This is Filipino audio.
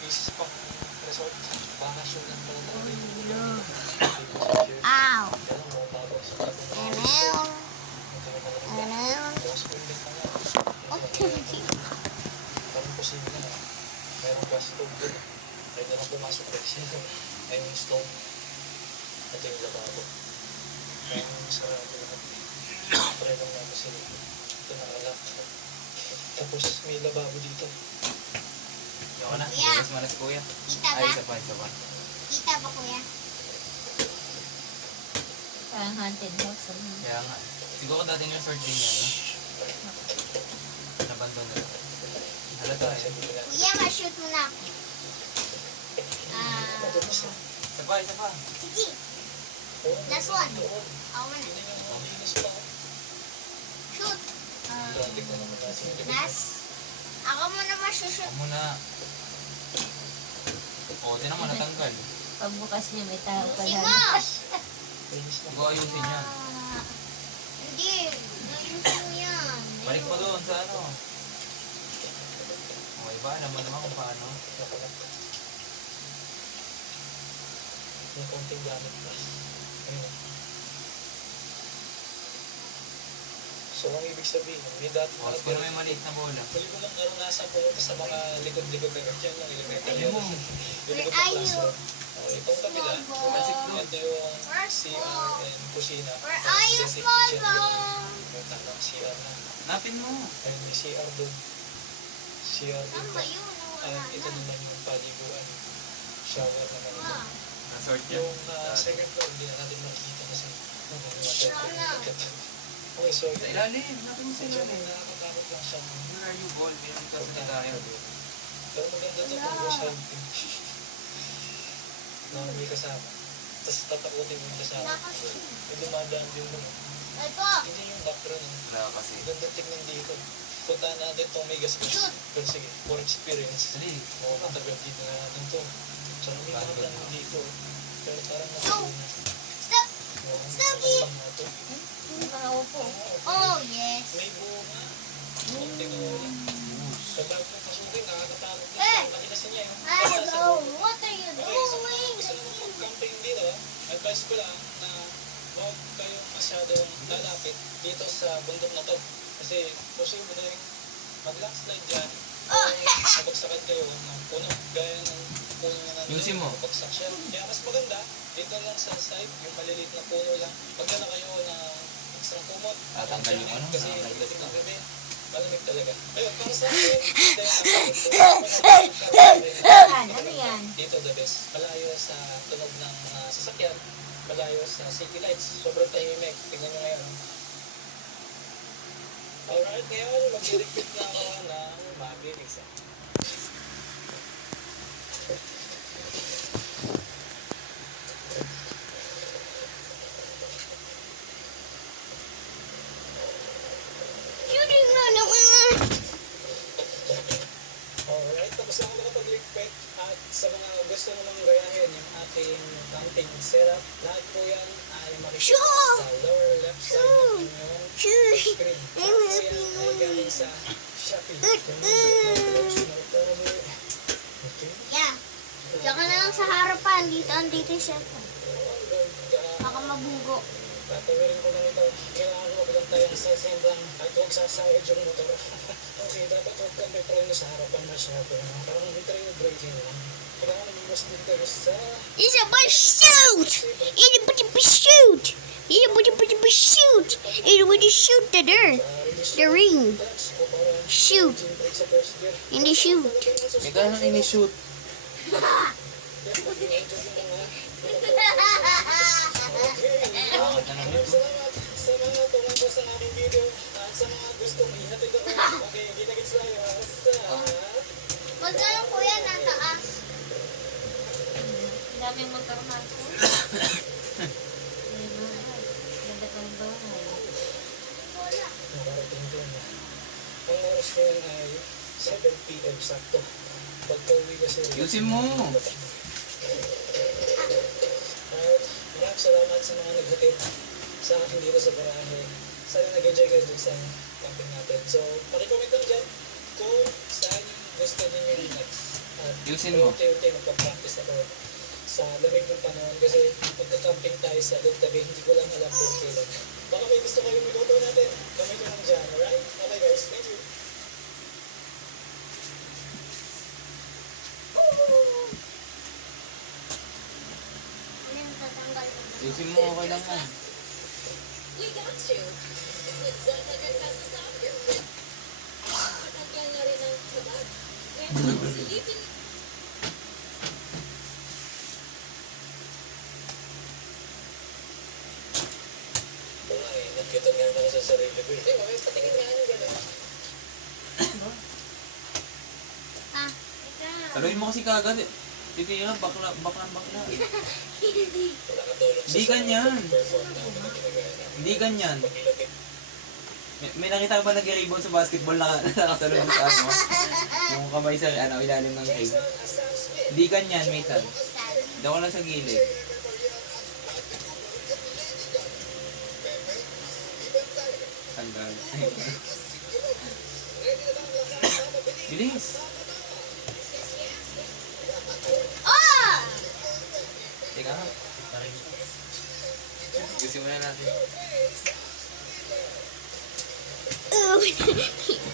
Isa pang resort. Bakasyon lang pala tayo dito. Ow! Kaya mo tapos. Ano? Tapos pwede pa nga. Parang posible na. Merong gas stove doon. Pwede lang pumasok kasi. Ay yung stove. Ito yung lababo. Kaya yung sarado lahat. Try lang natin sila. Ito nakalak. Tapos may lababo dito. Yoko na, Kuya. malas kuya. Kita Ay, ba? isa pa, isa pa. Kita ba, kuya? Parang haunted house. Ano? Kaya nga. Siguro dati yung resort din yan, no? Nabandon na. Halata eh. Sabi ko na. Kuya, ma-shoot mo na ako. Isa pa, isa pa. Sige. Last one. Ako na. Hindi nga malinis pa. Shoot. Dati ko naman natin. Last. Ako muna ma-shoot. Huwag mo na. O, di naman natanggal. Pagbukas niya may tao pa Sige lang. mo. Linis na. Huwag ko ayusin yan. Hindi. Ayusin mo yan. Balik mo doon sa ano. Okay ba? Alam mo naman kung paano. May konting gamit pa. Ayun. So, ang ibig sabihin, may dati O, siguro may maliit na bola. Huli ko lang karanasan pumunta sa mga likod-likod na ganyan lang elementary. Ayun mo. Likod ng Where are you? classroom. Itong kabila, Pansit doon. ito yung CR and kusina. Where are you, Then, small kitchen yun. bone? May takang CR na. Hanapin mo. Ayun, may CR doon. CR Saan doon. ba yun? At Wala ito na. naman yung paliguan. Shower naman ito. Wow. Resort yan. Yung second floor, hindi na natin makikita kasi Sana. Okay, so Sa ilalim. Hanapin mo sa medyo ilalim. nakakatakot lang siya. Where are you, ball? Meron ka sa tayo. Pero maganda to kung ghost hunting. Na may kasama. Tapos tatakutin mo yung kasama. Nakasin. May dumadaan din mo. Ito. Hindi yung background. Wala kasi. Ganda tignan dito. Puntaan natin itong may gas. Shoot. Pero sige, for experience. Dali. Oo, matagal dito na natin to. So, may mga Bago. lang dito. Pero parang So, stop. Oo, Stocky. parang na to. Nakaupo. Oh, yes. May bunga. Konting ulan. Sa bago ng pasukin, nakakatakot din. Eh! Laki kasi niya yung Hello. What are you Okay, so kung doing? gusto naman mag-camping dito, advice ko lang na huwag kayong masyadong lalapit dito sa bundok na to. Kasi posible na yung mag-landslide dyan. O mabagsakan kayo ng puno. Gaya ng puno na nandun. Yusin mo. Bagsak siya. Kaya mas maganda, dito lang sa side, yung maliliit na puno lang. Pagdala kayo ng extra kumot. Tatanggal yung ano, Kasi tatanggal yung pagdating ng kumot. gabi, malamig talaga. Ayun, para sa akin, Ano yan? dito the best. Malayo sa tunog ng mga sasakyan. Malayo sa city lights. Sobrang tahimik. Tingnan nyo ngayon. Alright, ngayon mag-repeat na ako ng Mabig isa. Shooting na naman. Alright, tapos na ako nakapag-lickpick. At sa mga gusto namang gayahin yung ating camping setup, lahat po yan ay makikita Sure! sa lower left side ng inyong Sure. screen. I'm Lahat po happy yan ay galing sa Shopee. Okay. Yeah. Diyan ka na lang sa harapan. Dito, andito yung cellphone. Baka mabugo. Tatawirin ko na ito. Kailangan ko magantayang sa sendang at huwag sasayad yung motor. Okay, dapat huwag kang may preno sa harapan masyado. Parang hindi yung braking lang. Kailangan nag-iwas din tayo sa... It's a bus shoot! Anybody shoot! Anybody shoot! Anybody shoot the dirt. The ring. clutch o para Shoot. engine brake sa first gear. And the shoot. May ka nang ini-shoot. Bakit na naman? Salamat sa mga tumungko sa aking video at sa mga gustong ihatid ako. Okay, kita-kits tayo sa... Magkano kuya nataas? Daming magkaroon ko. May bahay. Ganda pang bahay. Wala. Nakarating din na. Ang oras ko yan ay 7 p.m. sakto. Pagka-uwi kasi... Ayusin mo. At maraming salamat sa mga naghatid sa akin dito sa garahe. Sana nag-enjoy kayo dun sa camping natin. So, pakicomment lang dyan kung saan yung gusto ninyo next. At Ayusin mo. Unti-unti magpa-practice ako sa lamig ng panahon kasi pagka-camping tayo sa Lugtabi, hindi ko lang alam kung kailan. Baka may gusto kayong minuto natin. Kamay ko lang dyan, alright? Okay guys, thank you. Ano yung tatanggal mo? Ayusin mo, okay lang yan. We got you. With 100 pesos off your bill. Patagyan na rin ang tabag. Kaya silipin Oo nga eh, nagkitan nga ako sa sarili ko eh. Di ba? May patingin nga ano gano'n. Ah, ikaw. Saluhin mo kasi kagad eh. Titira, bakla. Wala katulong sa Hindi ganyan. perform na ako na ginagaya namin. Hindi ganyan. Paglapit May nakita ka ba nag-rebound sa basketball na nakasalun sa ano? Yung kamay sa ilalim ng ring. Hindi ganyan, Mitan. Daw lang sa gilid. Tanggal. Bilis! Oh! Teka nga. Gusto mo na natin. Oh.